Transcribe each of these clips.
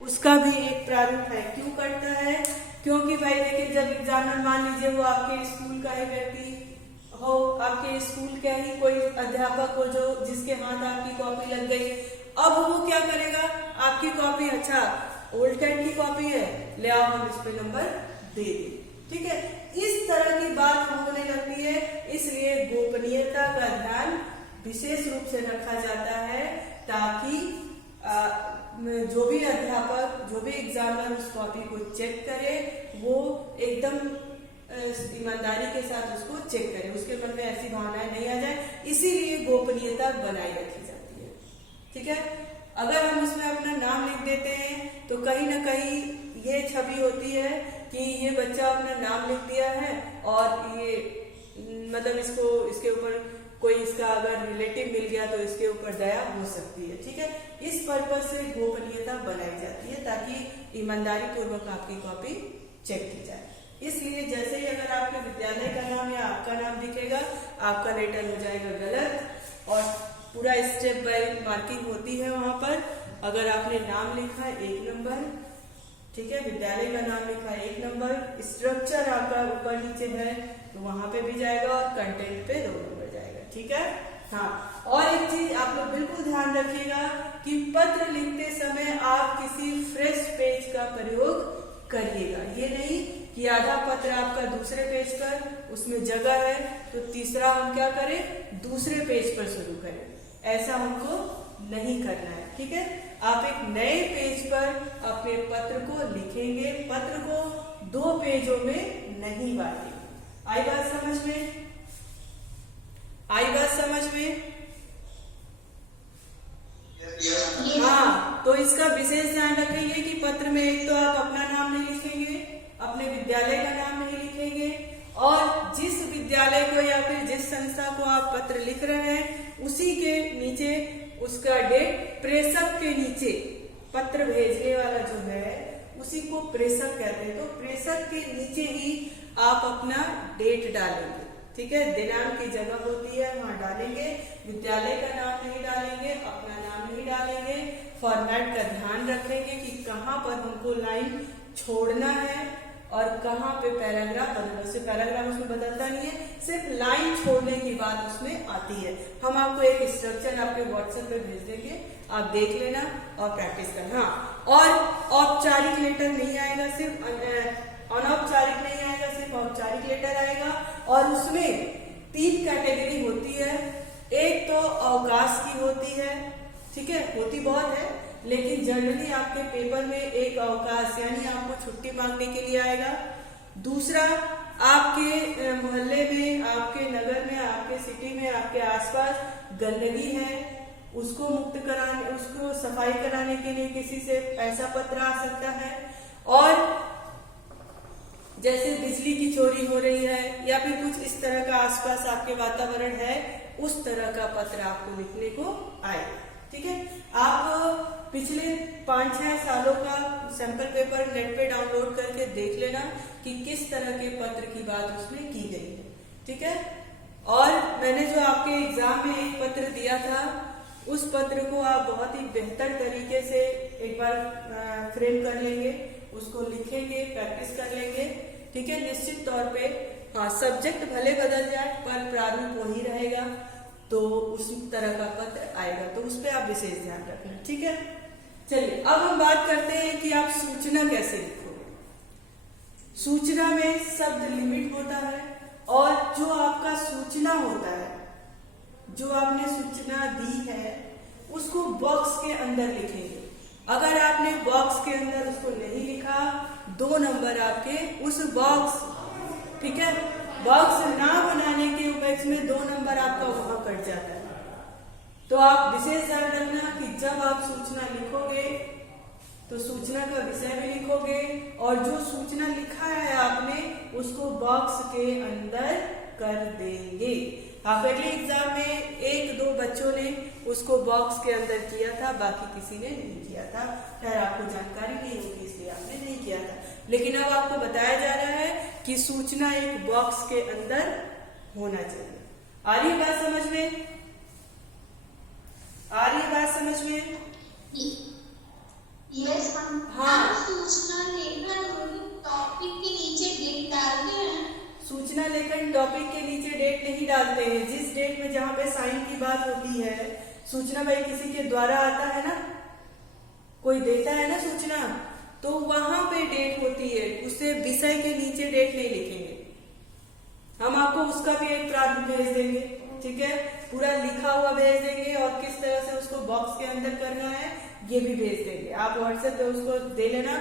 उसका भी एक प्रारूप है। क्यों करता है? क्योंकि भाई देखिए, जब एग्जामिनर मान लीजिए वो आपके स्कूल का ही व्यक्ति हो, आपके स्कूल का ही कोई अध्यापक हो जो जिसके हाथ आपकी कॉपी लग गई, अब वो क्या करेगा? आपकी कॉपी, अच्छा ओल्ड कैट की कॉपी है, ले आओ हम इस पे नंबर दे दें, ठीक है। इस तरह की बात होने लगती है, इसलिए गोपनीयता का ध्यान विशेष रूप से रखा जाता है ताकि जो भी अध्यापक, जो भी एग्जामिनर उस कॉपी को चेक करे वो एकदम ईमानदारी के साथ उसको चेक करे, उसके मन में ऐसी भावनाएं नहीं आ जाए, इसीलिए गोपनीयता बनाए रखी जाती है, ठीक है। अगर हम उसमें अपना नाम लिख देते हैं तो कहीं ना कहीं ये छवि होती है कि ये बच्चा अपना नाम लिख दिया है और ये मतलब इसके ऊपर कोई इसका अगर रिलेटिव मिल गया तो इसके ऊपर दया हो सकती है, ठीक है। इस पर्पज से गोपनीयता बनाई जाती है ताकि ईमानदारी पूर्वक आपकी कॉपी चेक की जाए। इसलिए जैसे ही अगर आपके विद्यालय का नाम या आपका नाम दिखेगा, आपका लेटर हो जाएगा गलत और पूरा स्टेप बाय मार्किंग होती है वहां पर। अगर आपने नाम लिखा 1 नंबर, ठीक है, विद्यालय का नाम लिखा 1 नंबर, स्ट्रक्चर आपका ऊपर नीचे है तो वहां पे भी जाएगा और कंटेंट पे 2 नंबर जाएगा, ठीक है। हाँ, और एक चीज आप लोग बिल्कुल ध्यान रखिएगा कि पत्र लिखते समय आप किसी फ्रेश पेज का प्रयोग करिएगा। ये नहीं कि आधा पत्र आपका दूसरे पेज पर, उसमें जगह है तो तीसरा हम क्या करें, दूसरे पेज पर शुरू करें, ऐसा हमको नहीं करना है, ठीक है। आप एक नए पेज पर अपने पत्र को लिखेंगे, पत्र को 2 पेजों में नहीं बांटेंगे। आई बात समझ में? आई बात समझ में? हाँ, तो इसका विशेष ध्यान रखेंगे कि पत्र में एक तो आप अपना नाम नहीं लिखेंगे, अपने विद्यालय का नाम नहीं लिखेंगे, और जिस विद्यालय को या फिर जिस संस्था को आप पत्र लिख रहे हैं उसी के नीचे उसका डेट, प्रेषक के नीचे, पत्र भेजने वाला जो है उसी को प्रेषक कहते हैं, तो प्रेषक के नीचे ही आप अपना डेट डालेंगे, ठीक है। दिनांक की जगह होती है वहां डालेंगे, विद्यालय का नाम नहीं डालेंगे, अपना नाम नहीं डालेंगे। फॉर्मेट का ध्यान रखेंगे कि कहाँ पर हमको लाइन छोड़ना है और कहाँ पे पैराग्राफ बदलना। उससे पैराग्राफ उसमें बदलता नहीं है, सिर्फ लाइन छोड़ने की बात उसमें आती है। हम आपको एक स्ट्रक्चर आपके व्हाट्सएप पे भेज देंगे, आप देख लेना और प्रैक्टिस करना। हाँ, और औपचारिक लेटर नहीं आएगा, सिर्फ अनौपचारिक नहीं आएगा, सिर्फ औपचारिक लेटर आएगा। और उसमें 3 कैटेगरी होती है। एक तो अवकाश की होती है, ठीक है, होती बहुत है लेकिन जनरली आपके पेपर में एक अवकाश यानी आपको छुट्टी मांगने के लिए आएगा। दूसरा, आपके मोहल्ले में, आपके नगर में, आपके सिटी में, आपके आसपास गंदगी है, उसको मुक्त कराने, उसको सफाई कराने के लिए किसी से पैसा पत्र आ सकता है। और जैसे बिजली की चोरी हो रही है या फिर कुछ इस तरह का आसपास आपके वातावरण है, उस तरह का पत्र आपको लिखने को आए, ठीक है। आप पिछले 5-6 सालों का सैंपल पेपर नेट पे डाउनलोड करके देख लेना कि किस तरह के पत्र की बात उसमें की गई है, ठीक है। और मैंने जो आपके एग्जाम में एक पत्र दिया था, उस पत्र को आप बहुत ही बेहतर तरीके से एक बार फ्रेम कर लेंगे, उसको लिखेंगे, प्रैक्टिस कर लेंगे, ठीक है। निश्चित तौर पे हाँ, सब्जेक्ट भले बदल जाए पर प्रारूप वही रहेगा, तो उसी तरह का पत्र आएगा, तो उस पर आप विशेष ध्यान रखना, ठीक है। चलिए अब हम बात करते हैं कि आप सूचना कैसे लिखोगे। सूचना में शब्द लिमिट होता है और जो आपका सूचना होता है, जो आपने सूचना दी है, उसको बॉक्स के अंदर लिखेंगे। अगर आपने बॉक्स के अंदर उसको नहीं लिखा, 2 नंबर आपके उस बॉक्स, ठीक है, बॉक्स ना बनाने के उपलक्ष्य में 2 नंबर आपका वहां कट जाता है। तो आप विशेष ध्यान रखना कि जब आप सूचना लिखोगे तो सूचना का विषय भी लिखोगे और जो सूचना लिखा है आपने उसको बॉक्स के अंदर कर देंगे। हाफिजली एग्जाम में 1-2 बच्चों ने उसको बॉक्स के अंदर किया था, बाकी किसी ने नहीं किया था। खैर आपको जानकारी नहीं होगी इसलिए आपने नहीं किया था, लेकिन अब आपको बताया जा रहा है कि सूचना एक बॉक्स के अंदर होना चाहिए। आ रही बात समझ में? आ रही बात समझ में? Yes ma'am. हाँ। सूचना लेखन टॉपिक के नीचे डेट डालते हैं। सूचना लेखन टॉपिक के नीचे डेट नहीं डालते हैं। जिस डेट में जहाँ पे साइन की बात होती है, सूचना भाई किसी के द्वारा आता है ना, कोई देता है ना सूचना, तो वहां पे डेट होती है। उसे विषय के नीचे डेट नहीं लिखेंगे। हम आपको उसका भी एक प्रारूप भेज देंगे, ठीक है, पूरा लिखा हुआ भेज देंगे और किस तरह से उसको बॉक्स के अंदर करना है ये भी भेज देंगे। आप व्हाट्सएप पे उसको दे लेना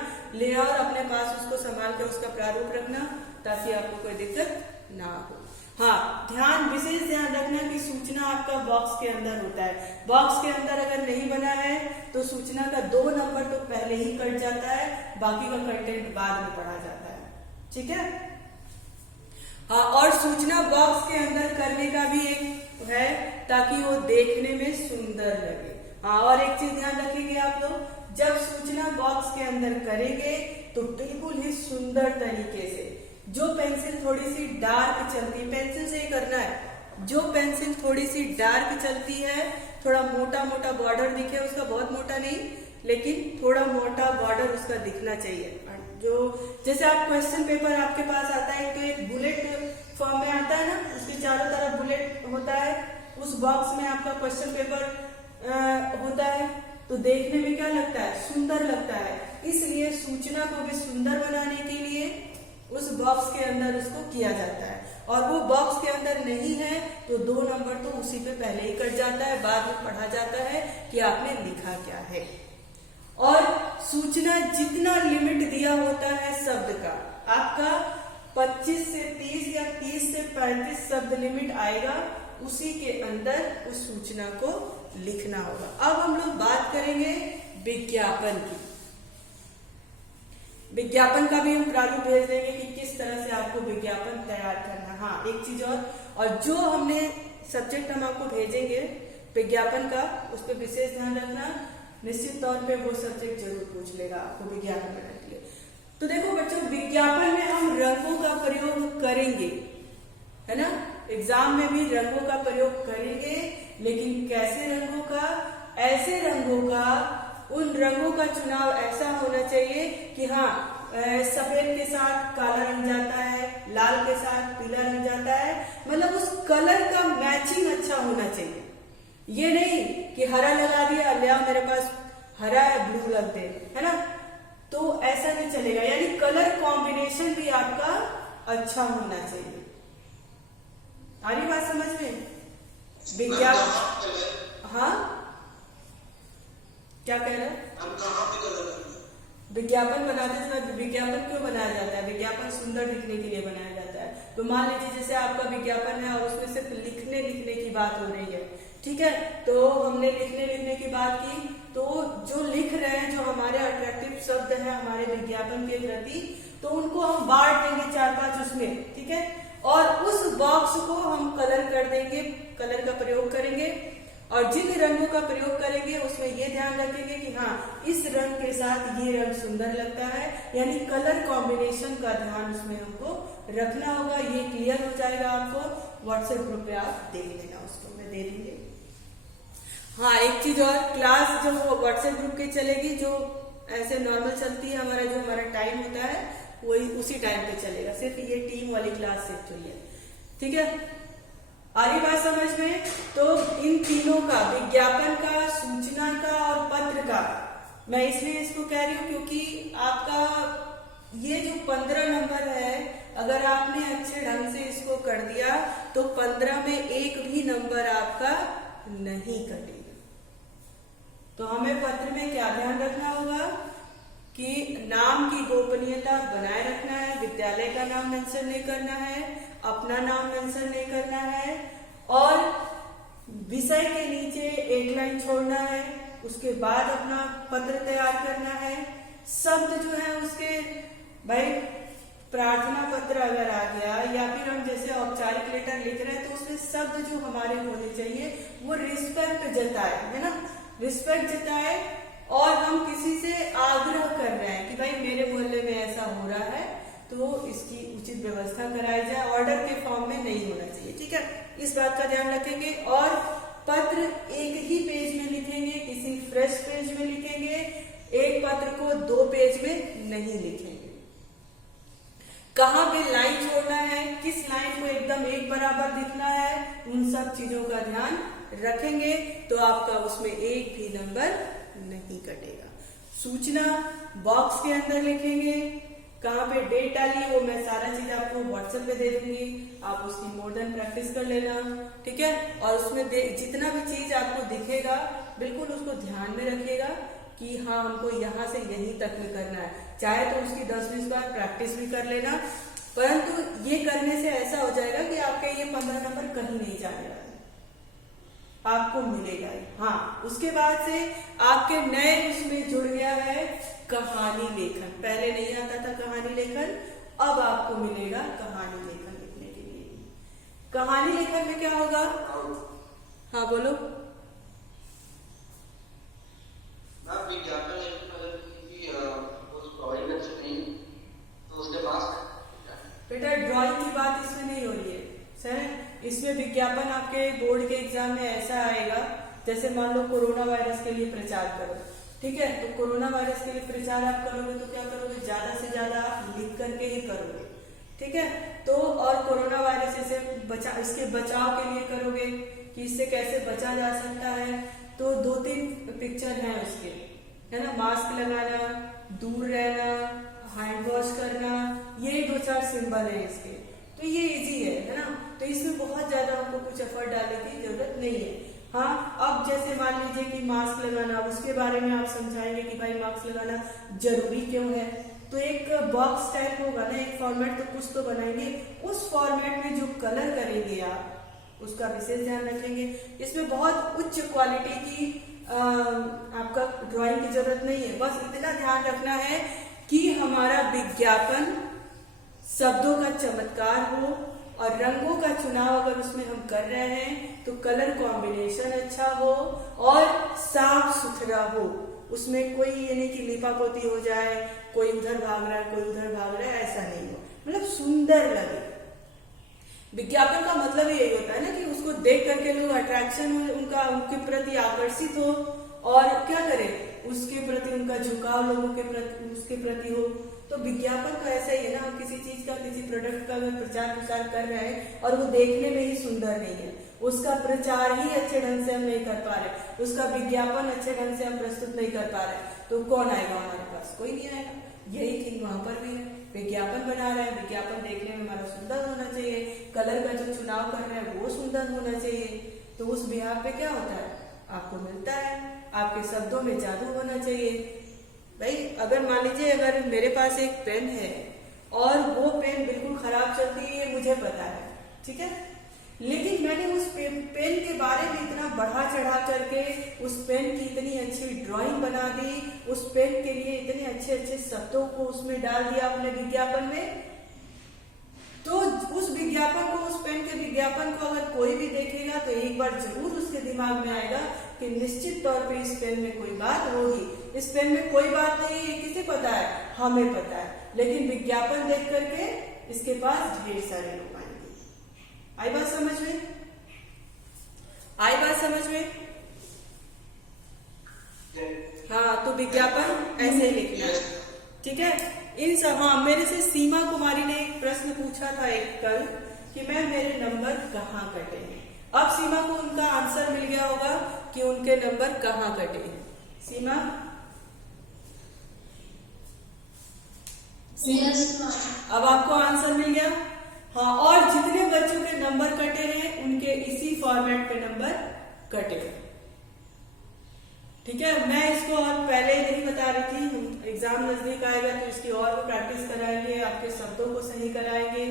और अपने पास उसको संभाल कर उसका प्रारूप रखना, ताकि आपको कोई दिक्कत ना हो। हाँ, विशेष ध्यान रखना कि सूचना आपका बॉक्स के अंदर होता है। बॉक्स के अंदर अगर नहीं बना है तो सूचना का 2 नंबर तो पहले ही कट जाता है, बाकी का कंटेंट बाद में पढ़ा जाता है, ठीक है। हाँ, और सूचना बॉक्स के अंदर करने का भी एक है ताकि वो देखने में सुंदर लगे। हाँ, और एक चीज ध्यान रखेंगे आप लोग, जब सूचना बॉक्स के अंदर करेंगे तो बिल्कुल ही सुंदर तरीके से, जो पेंसिल थोड़ी सी डार्क चलती है, पेंसिल से ही करना है, जो पेंसिल थोड़ी सी डार्क चलती है, थोड़ा मोटा मोटा बॉर्डर दिखे उसका, बहुत मोटा नहीं लेकिन थोड़ा मोटा बॉर्डर उसका दिखना चाहिए। जो जैसे आप क्वेश्चन पेपर आपके पास आता है तो एक बुलेट फॉर्म में आता है ना, उसके चारों तरफ बुलेट होता है, उस बॉक्स में आपका क्वेश्चन पेपर होता है, तो देखने में क्या लगता है, सुंदर लगता है। इसलिए सूचना को भी सुंदर बनाने के लिए उस बॉक्स के अंदर उसको किया जाता है, और वो बॉक्स के अंदर नहीं है तो 2 नंबर तो उसी पे पहले ही कट जाता है, बाद में पढ़ा जाता है कि आपने लिखा क्या है। और सूचना जितना लिमिट दिया होता है शब्द का, आपका 25 से 30 या 30 से 35 शब्द लिमिट आएगा, उसी के अंदर उस सूचना को लिखना होगा। अब हम लोग बात करेंगे विज्ञापन की। विज्ञापन का भी हम प्रारूप भेज देंगे कि किस तरह से आपको विज्ञापन तैयार करना है। हाँ, एक चीज और जो हमने सब्जेक्ट हम आपको भेजेंगे विज्ञापन का, उस पर विशेष ध्यान रखना, निश्चित तौर पे वो सब्जेक्ट जरूर पूछ लेगा आपको विज्ञापन बनाने के लिए। तो देखो बच्चों, विज्ञापन में हम रंगों का प्रयोग करेंगे, है ना, एग्जाम में भी रंगों का प्रयोग करेंगे, लेकिन कैसे रंगों का, ऐसे रंगों का, उन रंगों का चुनाव ऐसा होना चाहिए कि हाँ, सफेद के साथ काला रंग जाता है, लाल के साथ पीला रंग जाता है, मतलब उस कलर का मैचिंग अच्छा होना चाहिए। ये नहीं कि हरा लगा दिया, ले आओ मेरे पास हरा है, ब्लू रख दे, है ना, तो ऐसा नहीं चलेगा। यानी कलर कॉम्बिनेशन भी आपका अच्छा होना चाहिए। आ रही बात समझ में? विज्ञापन, हाँ क्या कह रहे हैं? विज्ञापन बनाते समय विज्ञापन क्यों बनाया जाता है? विज्ञापन सुंदर दिखने के लिए बनाया जाता है। तो मान लीजिए जैसे आपका विज्ञापन है और उसमें सिर्फ लिखने की बात हो रही है, ठीक है, तो हमने लिखने की बात की, तो जो लिख रहे हैं, जो हमारे अट्रैक्टिव शब्द हैं हमारे विज्ञापन के प्रति, तो उनको हम बांट देंगे 4-5 उसमें, ठीक है, और उस बॉक्स को हम कलर कर देंगे, कलर का प्रयोग करेंगे, और जिन रंगों का प्रयोग करेंगे उसमें ये ध्यान रखेंगे कि हाँ, इस रंग के साथ ये रंग सुंदर लगता है, यानी कलर कॉम्बिनेशन का ध्यान उसमें हमको रखना होगा। ये क्लियर हो जाएगा आपको, व्हाट्सएप ग्रुप पे आप देख लेना, उसको मैं दे देंगे। हाँ, एक चीज और, क्लास जो व्हाट्सएप ग्रुप की चलेगी, जो ऐसे नॉर्मल चलती है, जो हमारा टाइम होता है वही उसी टाइम पे चलेगा, सिर्फ ये टीम वाली क्लास शिफ्ट हुई है, ठीक है। आ रही बात समझ में? तो इन तीनों का, विज्ञापन का, सूचना का और पत्र का, मैं इसलिए इसको कह रही हूँ क्योंकि आपका ये जो 15 नंबर है, अगर आपने अच्छे ढंग से इसको कर दिया तो 15 में एक भी नंबर आपका नहीं कटेगा। तो हमें पत्र में क्या ध्यान रखना होगा कि नाम की गोपनीयता बनाए रखना है, विद्यालय का नाम मेंशन नहीं करना है, अपना नाम मेंशन नहीं करना है, और विषय के नीचे एक लाइन छोड़ना है, उसके बाद अपना पत्र तैयार करना है। शब्द जो है उसके, भाई प्रार्थना पत्र अगर आ गया या फिर हम जैसे औपचारिक लेटर लिख रहे हैं तो उसमें शब्द जो हमारे होने चाहिए वो रिस्पेक्ट जताए, है ना, रिस्पेक्ट जताए, और हम किसी से आग्रह कर रहे हैं कि भाई मेरे मोहल्ले में ऐसा हो रहा है तो इसकी उचित व्यवस्था कराई जाए, ऑर्डर के फॉर्म में नहीं होना चाहिए, ठीक है, इस बात का ध्यान रखेंगे। और पत्र एक ही पेज में लिखेंगे, किसी फ्रेश पेज में लिखेंगे, एक पत्र को 2 पेज में नहीं लिखेंगे। कहाँ पे लाइन छोड़ना है, किस लाइन को एकदम एक बराबर दिखना है, उन सब चीजों का ध्यान रखेंगे तो आपका उसमें एक भी नंबर नहीं कटेगा। सूचना बॉक्स के अंदर लिखेंगे, कहाँ पे डेट डाली वो मैं सारा चीज आपको व्हाट्सएप पे दे दूंगी, आप उसकी मोर देन प्रैक्टिस कर लेना, ठीक है। और उसमें जितना भी चीज आपको दिखेगा बिल्कुल उसको ध्यान में रखिएगा कि हाँ हमको यहाँ से यहीं तक में करना है। चाहे तो उसकी 10-20 बार प्रैक्टिस भी कर लेना, परंतु ये करने से ऐसा हो जाएगा कि आपके ये 15 नंबर कहीं नहीं जाने वाले, आपको मिलेगा ही। हाँ, उसके बाद से आपके नए उसमें जुड़ गया है कहानी लेखन। पहले नहीं आता था कहानी लेखन, अब आपको मिलेगा कहानी लेखन लिखने के लिए। कहानी लेखन में क्या होगा? हाँ बोलो। विज्ञापन लेखन अगर किसी ड्राइंग अच्छी नहीं तो उसके पास बेटा ड्राइंग की बात इसमें नहीं हो रही है सर। इसमें विज्ञापन आपके बोर्ड के एग्जाम में ऐसा आएगा जैसे मान लो कोरोना वायरस के लिए प्रचार करो, ठीक है। तो कोरोना वायरस के लिए प्रचार आप करोगे तो क्या करोगे, ज्यादा से ज्यादा आप लिख करके ही करोगे, ठीक है। तो और कोरोना वायरस से इसके बचाव के लिए करोगे कि इससे कैसे बचा जा सकता है, तो 2-3 पिक्चर हैं उसके, है ना। मास्क लगाना, दूर रहना, हैंड वॉश करना, ये 2-4 सिंबल है इसके। तो ये इजी है ना। तो इसमें बहुत ज्यादा हमको कुछ एफर्ट डालने की जरूरत नहीं है। हाँ, अब जैसे मान लीजिए कि मास्क लगाना, उसके बारे में आप समझाएंगे कि भाई मास्क लगाना जरूरी क्यों है, तो एक बॉक्स टाइप होगा ना, एक फॉर्मेट तो कुछ तो बनाएंगे। उस फॉर्मेट में जो कलर करेंगे आप उसका विशेष ध्यान रखेंगे। इसमें बहुत उच्च क्वालिटी की आपका ड्राइंग की जरूरत नहीं है, बस इतना ध्यान रखना है कि हमारा विज्ञापन शब्दों का चमत्कार हो और रंगों का चुनाव अगर उसमें हम कर रहे हैं तो कलर कॉम्बिनेशन अच्छा हो और साफ सुथरा हो। उसमें कोई ये नहीं कि लिपापोती हो जाए, कोई उधर भाग रहा है कोई उधर भाग रहा है, ऐसा नहीं हो, मतलब सुंदर लगे। विज्ञापन का मतलब यही होता है ना कि उसको देख करके लोग अट्रैक्शन हो, उनके प्रति आकर्षित हो और क्या करे, उसके प्रति उनका झुकाव लोगों के प्रति उसके प्रति हो। तो विज्ञापन तो ऐसा ही है ना, हम किसी चीज का, किसी प्रोडक्ट का अगर प्रचार प्रसार कर रहे हैं और वो देखने में ही सुंदर नहीं है, उसका प्रचार ही अच्छे ढंग से हम नहीं कर पा रहे, उसका विज्ञापन अच्छे ढंग से हम प्रस्तुत नहीं कर पा रहे, तो कौन आएगा हमारे पास? कोई नहीं आएगा। यही चीज वहां पर भी है, विज्ञापन बना रहा है, विज्ञापन देखने में हमारा सुंदर होना चाहिए, कलर का जो चुनाव कर रहे हैं वो सुंदर होना चाहिए। तो उस बिहार पे क्या होता है, आपको मिलता है, आपके शब्दों में जादू होना चाहिए। भाई अगर मान लीजिए अगर मेरे पास एक पेन है और वो पेन बिल्कुल खराब चलती है, ये मुझे पता है, ठीक है, लेकिन मैंने उस पेन के बारे में इतना बढ़ा चढ़ा करके उस पेन की इतनी अच्छी ड्राइंग बना दी, उस पेन के लिए इतने अच्छे अच्छे शब्दों को उसमें डाल दिया अपने विज्ञापन में, तो उस विज्ञापन को, उस पेन के विज्ञापन को अगर कोई भी देखेगा तो एक बार जरूर उसके दिमाग में आएगा कि निश्चित तौर पे इस पेन में कोई बात होगी। इस पेन में कोई बात नहीं है, किसे पता है? हमें पता है, लेकिन विज्ञापन देख करके इसके पास ढेर सारे लोग आएंगे। आई बात समझ में? आई बात समझ में? हाँ, तो विज्ञापन ऐसे ही लिखना है, ठीक है। इन सब, हाँ, मेरे से सीमा कुमारी ने एक प्रश्न पूछा था एक कल कि मैम मेरे नंबर कहाँ कटे हैं। अब सीमा को उनका आंसर मिल गया होगा कि उनके नंबर कहाँ कटे हैं। सीमा, अब आपको आंसर मिल गया? हाँ, और जितने बच्चों के नंबर कटे हैं उनके इसी फॉर्मेट पे नंबर कटे, ठीक है। मैं इसको और पहले ही नहीं बता रही थी, एग्जाम नजदीक आएगा तो इसकी और भी प्रैक्टिस कराएंगे, आपके शब्दों को सही कराएंगे,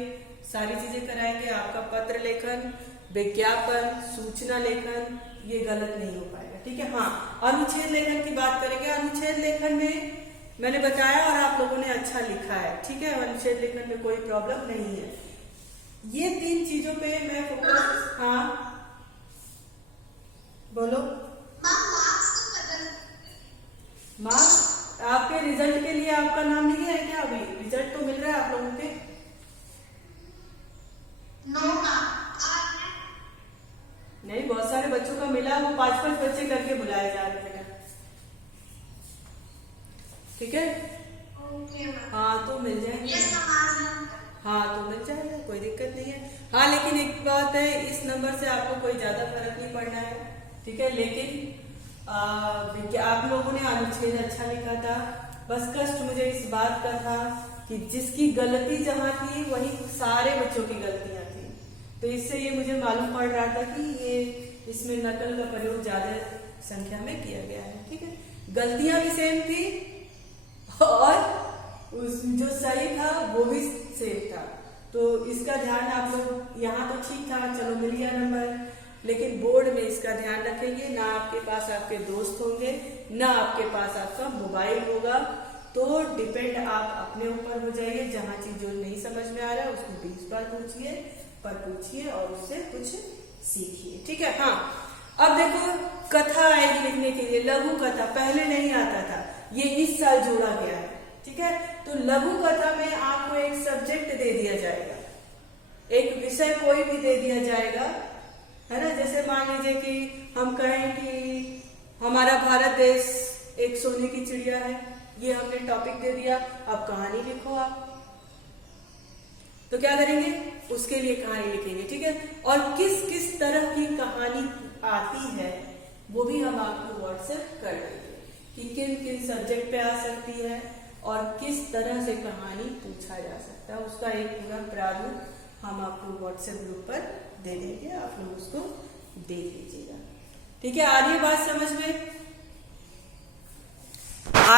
सारी चीजें कराएंगे। आपका पत्र लेखन, विज्ञापन, सूचना लेखन ये गलत नहीं हो पाएगा, ठीक है। हाँ, अनुच्छेद लेखन की बात करेंगे। अनुच्छेद लेखन में मैंने बताया और आप लोगों ने अच्छा लिखा है, ठीक है। अनुच्छेद लेखन में कोई प्रॉब्लम नहीं है। ये 3 चीजों पे मैं फोकस, हाँ बोलो। मार्क्स आपके रिजल्ट के लिए आपका नाम नहीं है क्या? अभी रिजल्ट तो मिल रहा है आप लोगों के? नहीं, बहुत सारे बच्चों का मिला, वो 5-5 बच्चे करके बुलाए जा रहे हैं। Okay ma'am. हाँ तो मिल जाएंगे। ये समाधान। हाँ तो मिल जाएगा, कोई दिक्कत नहीं है। हाँ लेकिन एक बात है, इस नंबर से आपको कोई ज्यादा फर्क नहीं पड़ना है, ठीक है। लेकिन आप लोगों ने अनुच्छेद अच्छा लिखा था, बस कष्ट मुझे इस बात का था कि जिसकी गलती जहाँ थी वहीं सारे बच्चों की गलतियां थी। तो इससे ये मुझे मालूम पड़ रहा था कि ये इसमें नकल का प्रयोग ज्यादा संख्या में किया गया है, ठीक है। गलतियां भी सेम थी और उस जो सही था वो भी सेम था। तो इसका ध्यान आप लोग, यहाँ तो ठीक था, चलो मिल गया नंबर, लेकिन बोर्ड में इसका ध्यान रखेंगे। ना आपके पास आपके दोस्त होंगे, ना आपके पास आपका मोबाइल होगा, तो डिपेंड आप अपने ऊपर हो जाइए। जहाँ चीज जो नहीं समझ में आ रहा है उसको 20 बार पूछिए और उससे कुछ सीखिए, ठीक है। हाँ अब देखो, कथा आएगी लिखने के लिए, लघु कथा पहले नहीं आता था, ये इस साल जोड़ा गया है, ठीक है। तो लघु कथा में आपको एक सब्जेक्ट दे दिया जाएगा, एक विषय कोई भी दे दिया जाएगा, है ना। जैसे मान लीजिए कि हम कहें कि हमारा भारत देश एक सोने की चिड़िया है, ये हमने टॉपिक दे दिया, अब कहानी लिखो आप। तो क्या करेंगे, उसके लिए कहानी लिखेंगे, ठीक है। और किस किस तरह की कहानी आती है वो भी हम आपको व्हाट्सएप कर देंगे कि किन किन सब्जेक्ट पे आ सकती है और किस तरह से कहानी पूछा जा सकता है। उसका एक पूरा प्रारूप हम आपको व्हाट्सएप ग्रुप पर दे देंगे, आप लोग उसको देख लीजिएगा, ठीक है। आ रही है बात समझ में?